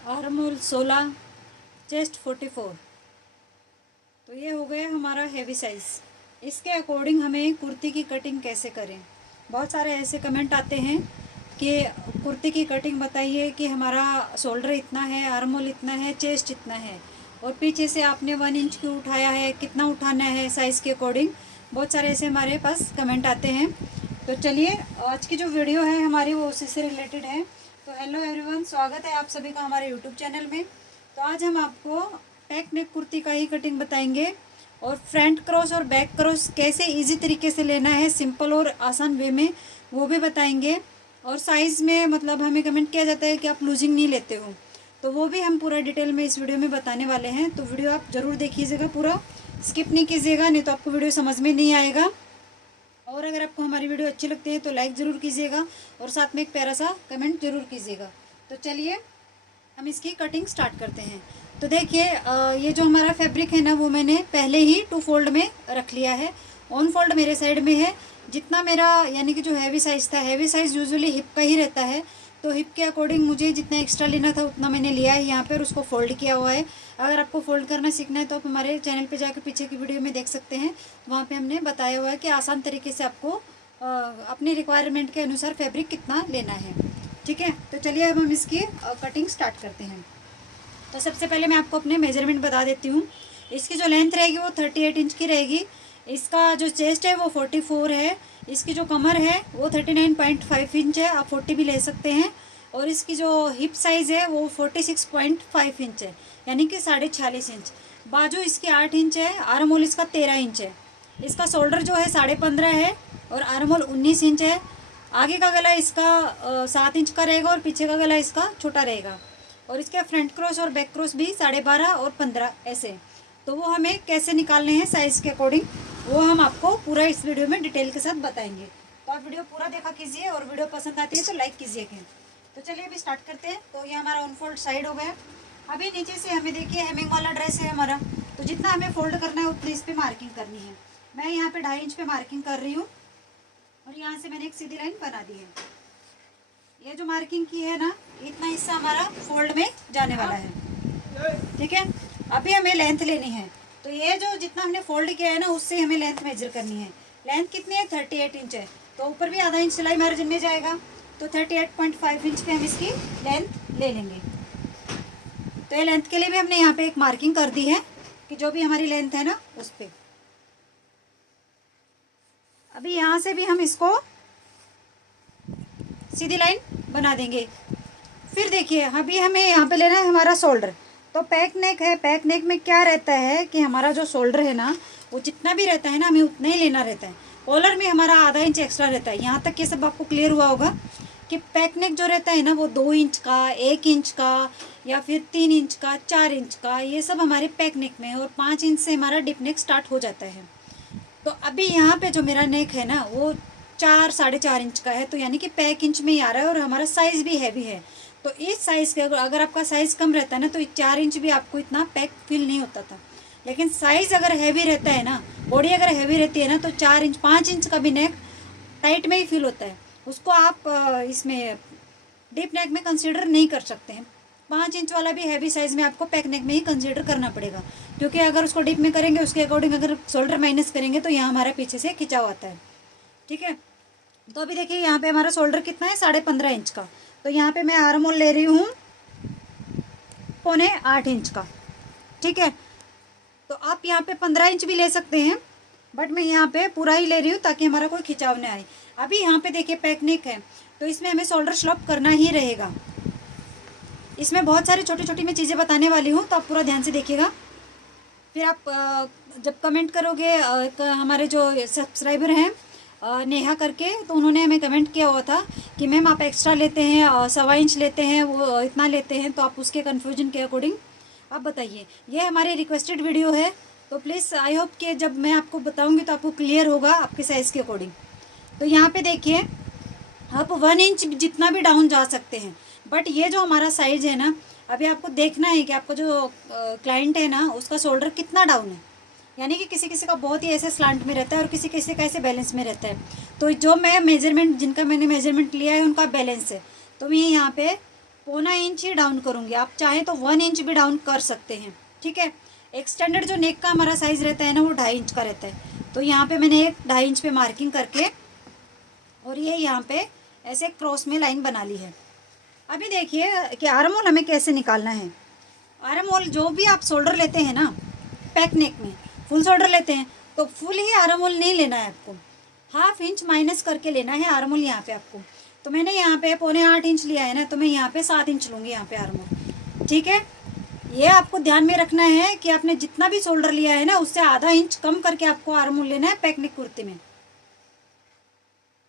Arm hole 16, chest 44। तो ये हो गया हमारा हेवी साइज़। इसके अकॉर्डिंग हमें कुर्ती की कटिंग कैसे करें। बहुत सारे ऐसे कमेंट आते हैं कि कुर्ती की कटिंग बताइए कि हमारा शोल्डर इतना है, आर्म होल इतना है, चेस्ट इतना है, और पीछे से आपने 1 इंच क्यों उठाया है, कितना उठाना है साइज़ के अकॉर्डिंग। बहुत सारे ऐसे हमारे पास कमेंट आते हैं। तो चलिए आज की जो वीडियो है हमारी वो उसी से रिलेटेड है। तो हेलो एवरीवन, स्वागत है आप सभी का हमारे यूट्यूब चैनल में। तो आज हम आपको पैक नेक कुर्ती का ही कटिंग बताएंगे और फ्रंट क्रॉस और बैक क्रॉस कैसे इजी तरीके से लेना है, सिंपल और आसान वे में, वो भी बताएंगे। और साइज़ में मतलब हमें कमेंट किया जाता है कि आप लूजिंग नहीं लेते हो, तो वो भी हम पूरा डिटेल में इस वीडियो में बताने वाले हैं। तो वीडियो आप ज़रूर देखिएगा, पूरा स्किप नहीं कीजिएगा, नहीं तो आपको वीडियो समझ में नहीं आएगा। और अगर आपको हमारी वीडियो अच्छी लगती है तो लाइक ज़रूर कीजिएगा और साथ में एक प्यारा सा कमेंट जरूर कीजिएगा। तो चलिए हम इसकी कटिंग स्टार्ट करते हैं। तो देखिए ये जो हमारा फैब्रिक है ना, वो मैंने पहले ही 2 फोल्ड में रख लिया है। ऑन फोल्ड मेरे साइड में है। जितना मेरा यानी कि जो हैवी साइज़ था, हैवी साइज़ यूजुअली हिप का ही रहता है, तो हिप के अकॉर्डिंग मुझे जितना एक्स्ट्रा लेना था उतना मैंने लिया है यहाँ पे और उसको फोल्ड किया हुआ है। अगर आपको फोल्ड करना सीखना है तो आप हमारे चैनल पे जाकर पीछे की वीडियो में देख सकते हैं। वहाँ पे हमने बताया हुआ है कि आसान तरीके से आपको अपनी रिक्वायरमेंट के अनुसार फैब्रिक कितना लेना है। ठीक है, तो चलिए अब हम इसकी कटिंग स्टार्ट करते हैं। तो सबसे पहले मैं आपको अपने मेजरमेंट बता देती हूँ। इसकी जो लेंथ रहेगी वो 38 इंच की रहेगी। इसका जो चेस्ट है वो 44 है। इसकी जो कमर है वो 39.5 इंच है, आप 40 भी ले सकते हैं। और इसकी जो हिप साइज़ है वो 46.5 इंच है, यानी कि 46.5 इंच। बाजू इसकी 8 इंच है। आर्म होल इसका 13 इंच है। इसका शोल्डर जो है 15.5 है और आर्म होल 19 इंच है। आगे का गला इसका 7 इंच का रहेगा और पीछे का गला इसका छोटा रहेगा। और इसके फ्रंट क्रॉस और बैक क्रॉस भी 12.5 और 15 ऐसे। तो वो हमें कैसे निकालने हैं साइज़ के अकॉर्डिंग, वो हम आपको पूरा इस वीडियो में डिटेल के साथ बताएंगे। तो आप वीडियो पूरा देखा कीजिए और वीडियो पसंद आती है तो लाइक कीजिएगा। तो चलिए अभी स्टार्ट करते हैं। तो ये हमारा ऑन फोल्ड साइड हो गया। अभी नीचे से हमें देखिए हेमिंग वाला ड्रेस है हमारा, तो जितना हमें फोल्ड करना है उतनी इस पर मार्किंग करनी है। मैं यहाँ पे 2.5 इंच पे मार्किंग कर रही हूँ और यहाँ से मैंने एक सीधी लाइन बना दी है। ये जो मार्किंग की है ना, इतना हिस्सा हमारा फोल्ड में जाने वाला है। ठीक है, अभी हमें लेंथ लेनी है। तो ये जो जितना हमने फोल्ड किया है ना, उससे हमें लेंथ मेजर करनी है। लेंथ कितनी है? 38 इंच है। तो ऊपर भी आधा इंच सिलाई मार्जिन में जाएगा, तो 38.5 इंच पे हम इसकी लेंथ ले लेंगे। तो ये लेंथ के लिए भी हमने यहाँ पे एक मार्किंग कर दी है कि जो भी हमारी लेंथ है ना उस पर। अभी यहाँ से भी हम इसको सीधी लाइन बना देंगे। फिर देखिए अभी हमें यहाँ पे लेना है हमारा शोल्डर। तो पैक नेक है। पैक नेक में क्या रहता है कि हमारा जो शोल्डर है ना, वो जितना भी रहता है ना, हमें उतना ही लेना रहता है। कॉलर में हमारा आधा इंच एक्स्ट्रा रहता है। यहाँ तक ये सब आपको क्लियर हुआ होगा कि पैक नेक जो रहता है ना, वो 2 इंच का, 1 इंच का, या फिर 3 इंच का, 4 इंच का, ये सब हमारे पैक नेक में है। और 5 इंच से हमारा डिप नेक स्टार्ट हो जाता है। तो अभी यहाँ पे जो मेरा नेक है ना, वो 4-4.5 इंच का है, तो यानी कि पैक इंच में ही आ रहा है और हमारा साइज़ भी हैवी है। तो इस साइज़ के अगर आपका साइज़ कम रहता है ना, तो 4 इंच भी आपको इतना पैक फील नहीं होता था। लेकिन साइज़ अगर हैवी रहता है ना, बॉडी अगर हैवी रहती है ना, तो 4 इंच 5 इंच का भी नेक टाइट में ही फील होता है। उसको आप इसमें डीप नेक में कंसिडर नहीं कर सकते हैं। 5 इंच वाला भी हैवी साइज़ में आपको पैक नेक में ही कंसिडर करना पड़ेगा, क्योंकि अगर उसको डीप में करेंगे उसके अकॉर्डिंग अगर शोल्डर माइनस करेंगे तो यहाँ हमारा पीछे से खिंचाव आता है। ठीक है, तो अभी देखिए यहाँ पे हमारा शोल्डर कितना है? 15.5 इंच का। तो यहाँ पे मैं आर्म होल ले रही हूँ 7.25 इंच का। ठीक है, तो आप यहाँ पे 15 इंच भी ले सकते हैं, बट मैं यहाँ पे पूरा ही ले रही हूँ ताकि हमारा कोई खिंचाव ना आए। अभी यहाँ पे देखिए पैक नेक है, तो इसमें हमें शोल्डर स्लॉप करना ही रहेगा। इसमें बहुत सारी छोटी छोटी मैं चीज़ें बताने वाली हूँ, तो आप पूरा ध्यान से देखिएगा। फिर आप जब कमेंट करोगे, हमारे जो सब्सक्राइबर हैं नेहा करके, तो उन्होंने हमें कमेंट किया हुआ था कि मैम आप एक्स्ट्रा लेते हैं, 1.25 इंच लेते हैं, वो इतना लेते हैं, तो आप उसके कन्फ्यूजन के अकॉर्डिंग आप बताइए। ये हमारी रिक्वेस्टेड वीडियो है, तो प्लीज़ आई होप कि जब मैं आपको बताऊंगी तो आपको क्लियर होगा आपके साइज़ के अकॉर्डिंग। तो यहाँ पे देखिए आप 1 इंच जितना भी डाउन जा सकते हैं, बट ये जो हमारा साइज़ है ना, अभी आपको देखना है कि आपका जो क्लाइंट है ना, उसका शोल्डर कितना डाउन है। यानी कि किसी किसी का बहुत ही ऐसे स्लांट में रहता है और किसी किसी का ऐसे बैलेंस में रहता है। तो जो मैं मेजरमेंट, जिनका मैंने मेजरमेंट लिया है उनका बैलेंस है, तो मैं यहाँ पे पौना इंच ही डाउन करूँगी। आप चाहें तो 1 इंच भी डाउन कर सकते हैं, ठीक है। एक्सटेंडेड जो नेक का हमारा साइज़ रहता है ना, वो 2.5 इंच का रहता है। तो यहाँ पे मैंने एक 2.5 इंच पे मार्किंग करके और ये यहाँ पे ऐसे क्रॉस में लाइन बना ली है। अभी देखिए कि आर्म होल हमें कैसे निकालना है। आर्म होल जो भी आप शोल्डर लेते हैं ना, पैक नेक में फुल शोल्डर लेते हैं तो फुल ही आर्म होल नहीं लेना है आपको, 1/2 इंच माइनस करके लेना है आर्म होल यहाँ पे आपको। तो मैंने यहाँ पे 7.25 इंच लिया है ना, तो मैं यहाँ पे 7 इंच लूँगी यहाँ पे आर्म होल, ठीक है। ये आपको ध्यान में रखना है कि आपने जितना भी शोल्डर लिया है ना, उससे आधा इंच कम करके आपको आर्म होल लेना है पैक नेक कुर्ती में।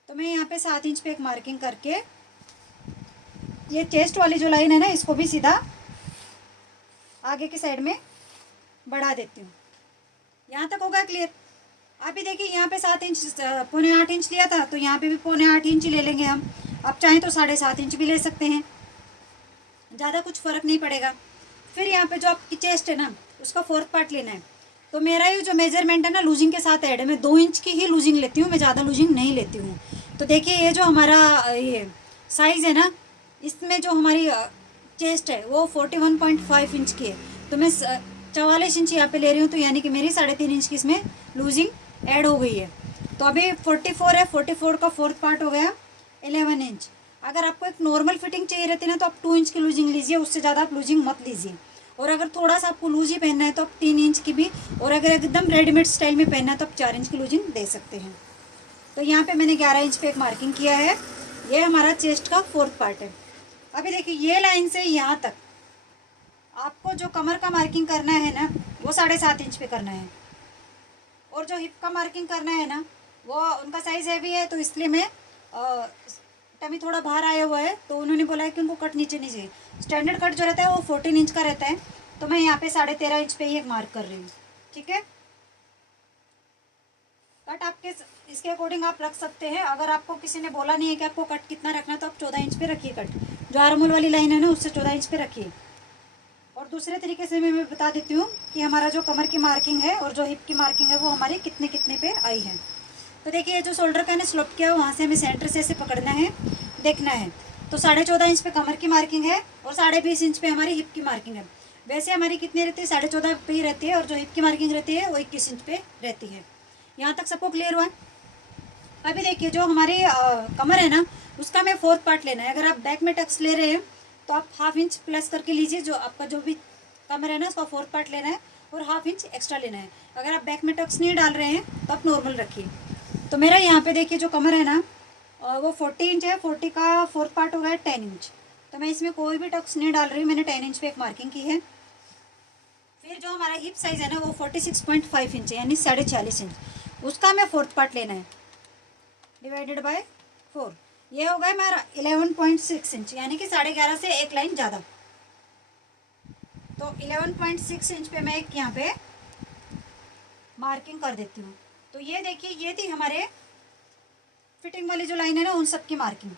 तो मैं यहाँ पे 7 इंच पे एक मार्किंग करके ये चेस्ट वाली जो लाइन है ना, इसको भी सीधा आगे की साइड में बढ़ा देती हूँ। यहाँ तक होगा क्लियर। अभी देखिए यहाँ पे 7 इंच 7.25 इंच लिया था, तो यहाँ पे भी 7.25 इंच ले लेंगे हम। आप चाहें तो 7.5 इंच भी ले सकते हैं, ज़्यादा कुछ फ़र्क नहीं पड़ेगा। फिर यहाँ पे जो आपकी चेस्ट है ना, उसका 4th पार्ट लेना है। तो मेरा ये जो मेजरमेंट है ना, लूजिंग के साथ ऐड है। मैं 2 इंच की ही लूजिंग लेती हूँ, मैं ज़्यादा लूजिंग नहीं लेती हूँ। तो देखिए ये जो हमारा ये साइज़ है ना, इसमें जो हमारी चेस्ट है वो 41.5 इंच की है। तो मैं 44 इंच यहाँ पे ले रही हूँ, तो यानी कि मेरी 3.5 इंच की इसमें लूजिंग ऐड हो गई है। तो अभी 44 है, 44 का 4th पार्ट हो गया 11 इंच। अगर आपको एक नॉर्मल फिटिंग चाहिए रहती है ना, तो आप 2 इंच की लूजिंग लीजिए, उससे ज़्यादा आप लूजिंग मत लीजिए। और अगर थोड़ा सा आपको लूज ही पहनना है तो आप 3 इंच की भी, और अगर एकदम रेडीमेड स्टाइल में पहनना है तो आप 4 इंच की लूजिंग दे सकते हैं। तो यहाँ पे मैंने 11 इंच पे एक मार्किंग किया है। ये हमारा चेस्ट का 4th पार्ट है। अभी देखिए ये लाइन से यहाँ तक आपको जो कमर का मार्किंग करना है ना, वो 7.5 इंच पे करना है। और जो हिप का मार्किंग करना है ना, वो उनका साइज़ हैवी है, तो इसलिए मैं टमी थोड़ा बाहर आया हुआ है, तो उन्होंने बोला है कि उनको कट नीचे नहीं चाहिए। स्टैंडर्ड कट जो रहता है वो 14 इंच का रहता है, तो मैं यहाँ पे 13.5 इंच पे ही एक मार्क कर रही हूँ, ठीक है। कट आपके इसके अकॉर्डिंग आप रख सकते हैं। अगर आपको किसी ने बोला नहीं है कि आपको कट कितना रखना है, तो आप 14 इंच पे रखिए कट। जो आर्म होल वाली लाइन है ना, उससे 14 इंच पे रखिए। और दूसरे तरीके से मैं बता देती हूँ कि हमारा जो कमर की मार्किंग है और जो हिप की मार्किंग है वो हमारी कितने कितने पे आई है। तो देखिए ये जो शोल्डर का ना स्लोप किया है, वहाँ से हमें सेंटर से ऐसे पकड़ना है, देखना है। तो 14.5 इंच पे कमर की मार्किंग है और 20.5 इंच पे हमारी हिप की मार्किंग है। वैसे हमारी कितनी रहती है, 14.5 पे ही रहती है, और जो हिप की मार्किंग रहती है वो 21 इंच पे रहती है। यहाँ तक सबको क्लियर हुआ है। अभी देखिए जो हमारी कमर है ना, उसका हमें 4th पार्ट लेना है। अगर आप बैक में टक्स ले रहे हैं तो आप 1/2 इंच प्लस करके लीजिए। जो आपका जो भी कमर है ना, उसका 4th पार्ट लेना है और 1/2 इंच एक्स्ट्रा लेना है। अगर आप बैक में टक्स नहीं डाल रहे हैं तो आप नॉर्मल रखिए। तो मेरा यहाँ पे देखिए जो कमर है ना, वो 40 इंच है। 40 का 4th पार्ट हो गया 10 इंच। तो मैं इसमें कोई भी टक्स नहीं डाल रही हूँ, मैंने 10 इंच पे एक मार्किंग की है। फिर जो हमारा हिप साइज़ है ना, वो 46.5 इंच है, यानी 46.5 इंच। उसका हमें 4th पार्ट लेना है, डिवाइडेड बाय 4। ये हो गया मेरा 11.6 इंच, यानी कि 11.5 से एक लाइन ज़्यादा। तो 11.6 इंच पे मैं एक यहाँ पे मार्किंग कर देती हूँ। तो ये देखिए ये थी हमारे फिटिंग वाली जो लाइन है ना, उन सब की मार्किंग।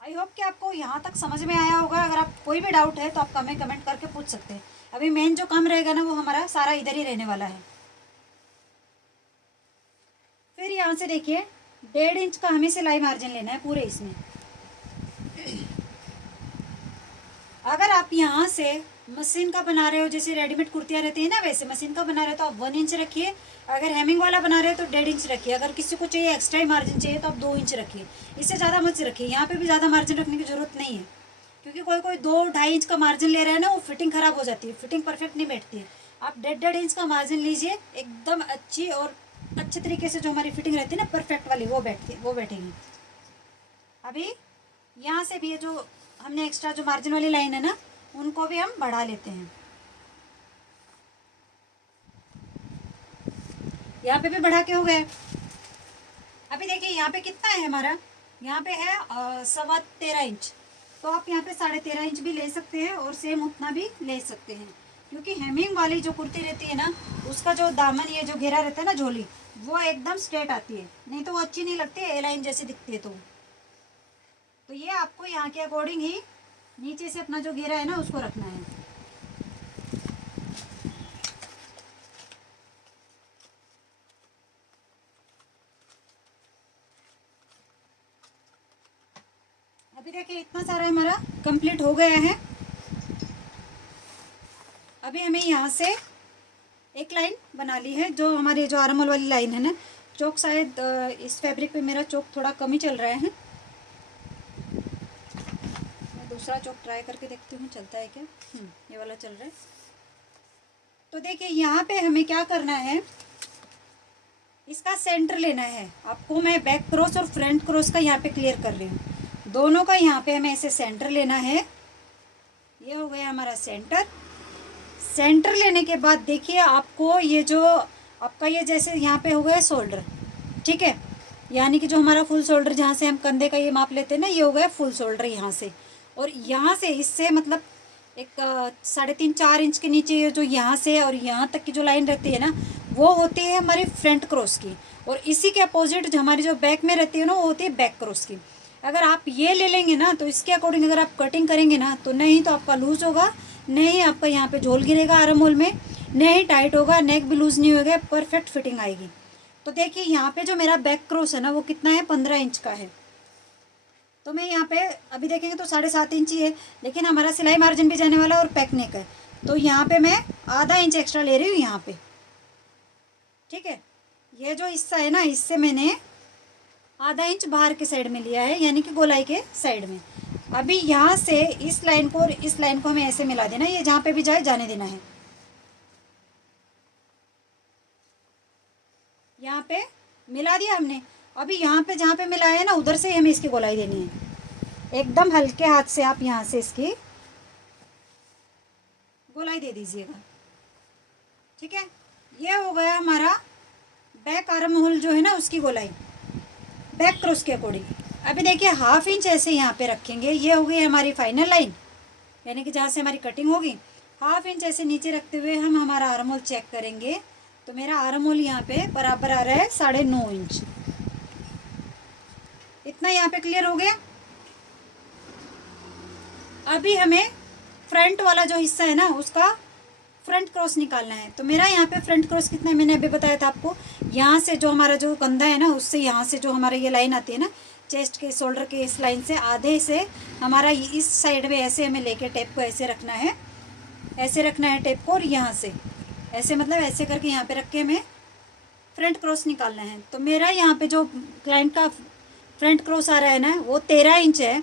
आई होप कि आपको यहाँ तक समझ में आया होगा। अगर आप कोई भी डाउट है तो आप हमें कमेंट करके पूछ सकते हैं। अभी मेन जो काम रहेगा ना, वो हमारा सारा इधर ही रहने वाला है। फिर यहाँ से देखिए 1.5 इंच का हमें सिलाई मार्जिन लेना है पूरे इसमें। अगर आप यहाँ से मशीन का बना रहे हो, जैसे रेडीमेड कुर्तियाँ रहती है ना, वैसे मशीन का बना रहे हो तो आप 1 इंच रखिए। अगर हेमिंग वाला बना रहे हो तो 1.5 इंच रखिए। अगर किसी को चाहिए एक्स्ट्रा मार्जिन चाहिए तो आप 2 इंच रखिए। इससे ज़्यादा मत रखिए। यहाँ पे भी ज़्यादा मार्जिन रखने की जरूरत नहीं है, क्योंकि कोई कोई 2-2.5 इंच का मार्जिन ले रहा है ना, वो फिटिंग खराब हो जाती है, फिटिंग परफेक्ट नहीं बैठती है। आप 1.5 इंच का मार्जिन लीजिए, एकदम अच्छी और अच्छे तरीके से जो हमारी फिटिंग रहती है ना, परफेक्ट वाली, वो बैठेगी। अभी यहाँ से भी ये जो हमने एक्स्ट्रा जो मार्जिन वाली लाइन है ना, उनको भी हम बढ़ा लेते हैं। यहाँ पे भी बढ़ा के हो गए। अभी देखिए यहाँ पे कितना है हमारा, यहाँ पे है 13.25 इंच। तो आप यहाँ पे 13.5 इंच भी ले सकते हैं और सेम उतना भी ले सकते हैं, क्योंकि हेमिंग वाली जो कुर्ती रहती है ना, उसका जो दामन, ये जो घेरा रहता है ना, झोली, वो एकदम स्ट्रेट आती है, नहीं तो वो अच्छी नहीं लगती है, ए लाइन जैसी दिखती है। तो ये आपको यहाँ के अकॉर्डिंग ही नीचे से अपना जो घेरा है ना, उसको रखना है। अभी देखिए इतना सारा हमारा कंप्लीट हो गया है। अभी हमें यहाँ से एक लाइन बना ली है, जो हमारी जो आर्म होल वाली लाइन है ना। चौक शायद इस फैब्रिक पे मेरा चौक थोड़ा कम ही चल रहा है। मैं दूसरा चौक ट्राई करके देखती हूँ चलता है क्या। ये वाला चल रहा है। तो देखिए यहाँ पे हमें क्या करना है, इसका सेंटर लेना है आपको। मैं बैक क्रॉस और फ्रंट क्रॉस का यहाँ पे क्लियर कर रही हूँ, दोनों का यहाँ पे हमें ऐसे सेंटर लेना है। ये हो गया हमारा सेंटर। सेंटर लेने के बाद देखिए आपको ये जो आपका ये जैसे यहाँ पे हो गया शोल्डर, ठीक है, यानी कि जो हमारा फुल शोल्डर जहाँ से हम कंधे का ये माप लेते हैं ना, ये हो गया फुल शोल्डर यहाँ से। और यहाँ से इससे मतलब एक 3.5-4 इंच के नीचे ये जो यहाँ से और यहाँ तक की जो लाइन रहती है ना, वो होती है हमारी फ्रंट क्रॉस की। और इसी के अपोजिट जो हमारी जो बैक में रहती है ना, वो होती है बैक क्रॉस की। अगर आप ये ले लेंगे ना, तो इसके अकॉर्डिंग अगर आप कटिंग करेंगे ना, तो नहीं तो आपका लूज़ होगा, नहीं आपका यहाँ पे झोल गिरेगा आर्म होल में, नहीं टाइट होगा, नेक भी लूज़ नहीं होगा, परफेक्ट फिटिंग आएगी। तो देखिए यहाँ पे जो मेरा बैक क्रॉस है ना, वो कितना है, 15 इंच का है। तो मैं यहाँ पे अभी देखेंगे तो 7.5 इंच ही है, लेकिन हमारा सिलाई मार्जिन भी जाने वाला है और पैक नेक है, तो यहाँ पे मैं आधा इंच एक्स्ट्रा ले रही हूँ यहाँ पे, ठीक है। ये जो हिस्सा है ना, इससे मैंने आधा इंच बाहर के साइड में लिया है, यानी कि गोलाई के साइड में। अभी यहाँ से इस लाइन को और इस लाइन को हमें ऐसे मिला देना है, ये जहाँ पे भी जाए जाने देना है। यहाँ पे मिला दिया हमने। अभी यहाँ पे जहाँ पे मिलाया है ना, उधर से ही हमें इसकी गोलाई देनी है। एकदम हल्के हाथ से आप यहाँ से इसकी गोलाई दे दीजिएगा, ठीक है। ये हो गया हमारा बैक आर्म होल जो है ना, उसकी गोलाई बैक क्रॉस के अकॉर्डिंग। अभी देखिए 1/2 इंच ऐसे यहाँ पे रखेंगे। ये हो गई हमारी फाइनल लाइन, यानी कि जहाँ से हमारी कटिंग होगी। 1/2 इंच ऐसे नीचे रखते हुए हम हमारा आर्म होल चेक करेंगे, तो मेरा आर्म होल यहाँ पे बराबर आ रहा है 9.5 इंच। इतना यहाँ पे क्लियर हो गया। अभी हमें फ्रंट वाला जो हिस्सा है ना, उसका फ्रंट क्रॉस निकालना है। तो मेरा यहाँ पे फ्रंट क्रॉस कितना है, मैंने अभी बताया था आपको। यहाँ से जो हमारा जो कंधा है ना, उससे यहाँ से जो हमारा ये लाइन आती है ना, चेस्ट के शोल्डर के इस लाइन से आधे से हमारा इस साइड में ऐसे हमें लेके टेप को ऐसे रखना है, ऐसे रखना है टेप को। और यहाँ से ऐसे मतलब ऐसे करके यहाँ पे रख के हमें फ्रंट क्रॉस निकालना है। तो मेरा यहाँ पे जो क्लाइंट का फ्रंट क्रॉस आ रहा है ना, वो 13 इंच है।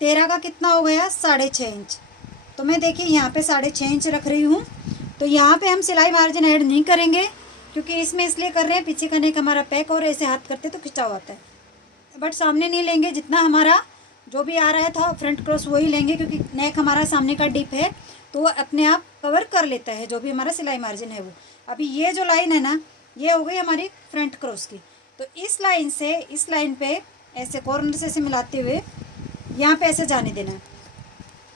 13 का कितना हो गया, 6.5 इंच। तो मैं देखिए यहाँ पे 6.5 इंच रख रही हूँ। तो यहाँ पे हम सिलाई मार्जिन ऐड नहीं करेंगे, क्योंकि इसमें इसलिए कर रहे हैं, पीछे का नेक हमारा पैक और ऐसे हाथ करते तो खिंचा होता है, बट सामने नहीं लेंगे। जितना हमारा जो भी आ रहा था फ्रंट क्रॉस वही लेंगे, क्योंकि नेक हमारा सामने का डिप है, तो वो अपने आप कवर कर लेता है जो भी हमारा सिलाई मार्जिन है वो। अभी ये जो लाइन है ना, ये हो गई हमारी फ्रंट क्रॉस की। तो इस लाइन से इस लाइन पे ऐसे कॉर्नर से ऐसे मिलाते हुए यहाँ पे ऐसे जाने देना है।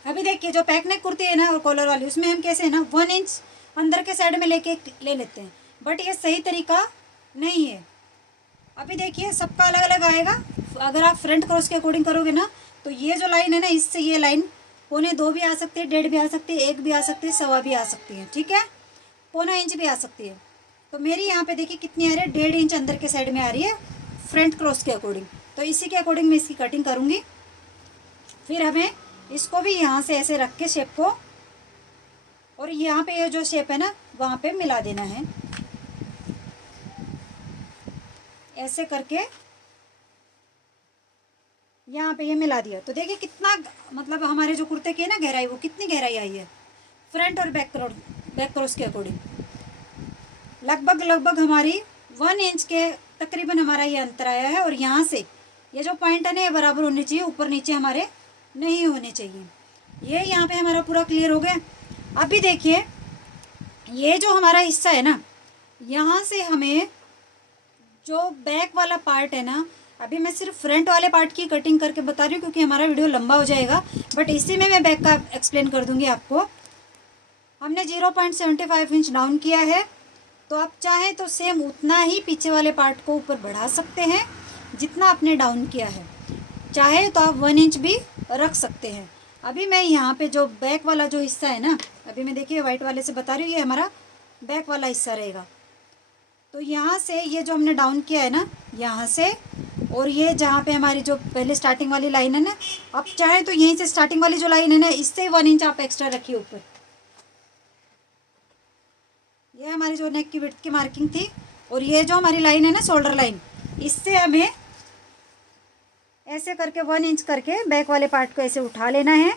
अभी देखिए जो पैक नेक कुर्ती है ना और कॉलर वाली, उसमें हम कैसे है ना 1 इंच अंदर के साइड में लेके ले लेते हैं, बट ये सही तरीका नहीं है। अभी देखिए सबका अलग अलग आएगा। अगर आप फ्रंट क्रॉस के अकॉर्डिंग करोगे ना, तो ये जो लाइन है ना, इससे ये लाइन 1.25 भी आ सकती है, 1.5 भी आ सकती है, 1 भी आ सकती है, 1.25 भी आ सकती है, ठीक है, 1.25 इंच भी आ सकती है। तो मेरी यहाँ पे देखिए कितनी आ रही है, 1.5 इंच अंदर के साइड में आ रही है फ्रंट क्रॉस के अकॉर्डिंग। तो इसी के अकॉर्डिंग मैं इसकी कटिंग करूँगी। फिर हमें इसको भी यहाँ से ऐसे रख के शेप को, और यहाँ पे ये जो शेप है ना, वहाँ पे मिला देना है ऐसे करके। यहाँ पे ये मिला दिया। तो देखिए कितना मतलब हमारे जो कुर्ते की है ना गहराई, वो कितनी गहराई आई है फ्रंट और बैक क्रॉस के अकॉर्डिंग। लगभग हमारी 1 इंच के तकरीबन हमारा ये अंतर आया है। और यहाँ से ये जो पॉइंट है ना, ये बराबर होने चाहिए, ऊपर नीचे हमारे नहीं होने चाहिए। ये यहाँ पे हमारा पूरा क्लियर हो गया। अभी देखिए ये जो हमारा हिस्सा है ना, यहाँ से हमें जो बैक वाला पार्ट है ना, अभी मैं सिर्फ फ्रंट वाले पार्ट की कटिंग करके बता रही हूँ, क्योंकि हमारा वीडियो लंबा हो जाएगा, बट इसी में मैं बैक का एक्सप्लेन कर दूँगी आपको। हमने 0.75 इंच डाउन किया है, तो आप चाहें तो सेम उतना ही पीछे वाले पार्ट को ऊपर बढ़ा सकते हैं जितना आपने डाउन किया है, चाहे तो आप 1 इंच भी रख सकते हैं। अभी मैं यहाँ पे जो बैक वाला जो हिस्सा है ना, अभी मैं देखिए वाइट वाले से बता रही हूँ, ये हमारा बैक वाला हिस्सा रहेगा। तो यहाँ से ये जो हमने डाउन किया है ना, यहाँ से और ये जहाँ पे हमारी जो पहले स्टार्टिंग वाली लाइन है ना, आप चाहे तो यहीं से स्टार्टिंग वाली जो लाइन है ना, इससे 1 इंच आप एक्स्ट्रा रखिए ऊपर। ये हमारी जो नेक की विड्थ की मार्किंग थी, और ये जो हमारी लाइन है ना शोल्डर लाइन, इससे हमें ऐसे करके 1 इंच करके बैक वाले पार्ट को ऐसे उठा लेना है।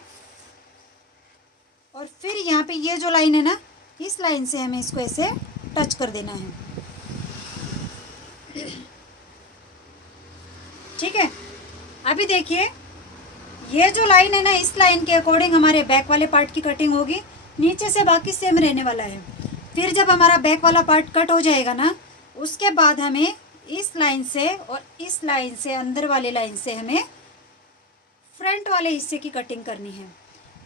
और फिर यहाँ पे ये जो लाइन है ना, इस लाइन से हमें इसको ऐसे टच कर देना है। ठीक है, अभी देखिए ये जो लाइन है ना, इस लाइन के अकॉर्डिंग हमारे बैक वाले पार्ट की कटिंग होगी। नीचे से बाकी सेम रहने वाला है। फिर जब हमारा बैक वाला पार्ट कट हो जाएगा ना, उसके बाद हमें इस लाइन से और इस लाइन से, अंदर वाले लाइन से हमें फ्रंट वाले हिस्से की कटिंग करनी है।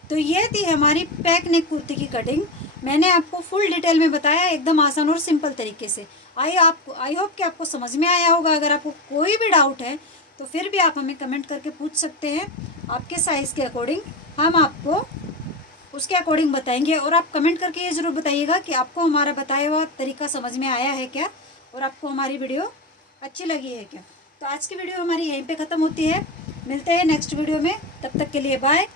तो ये थी हमारी पैक नेक कुर्ती की कटिंग। मैंने आपको फुल डिटेल में बताया, एकदम आसान और सिंपल तरीके से। आई होप कि आपको समझ में आया होगा। अगर आपको कोई भी डाउट है तो फिर भी आप हमें कमेंट करके पूछ सकते हैं। आपके साइज़ के अकॉर्डिंग हम आपको उसके अकॉर्डिंग बताएंगे। और आप कमेंट करके ये ज़रूर बताइएगा कि आपको हमारा बताया हुआ तरीका समझ में आया है क्या, और आपको हमारी वीडियो अच्छी लगी है क्या। तो आज की वीडियो हमारी यहीं पे ख़त्म होती है। मिलते हैं नेक्स्ट वीडियो में, तब तक के लिए बाय।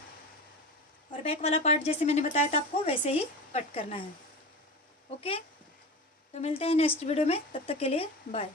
और बैक वाला पार्ट जैसे मैंने बताया था आपको वैसे ही कट करना है। ओके, तो मिलते हैं नेक्स्ट वीडियो में, तब तक के लिए बाय।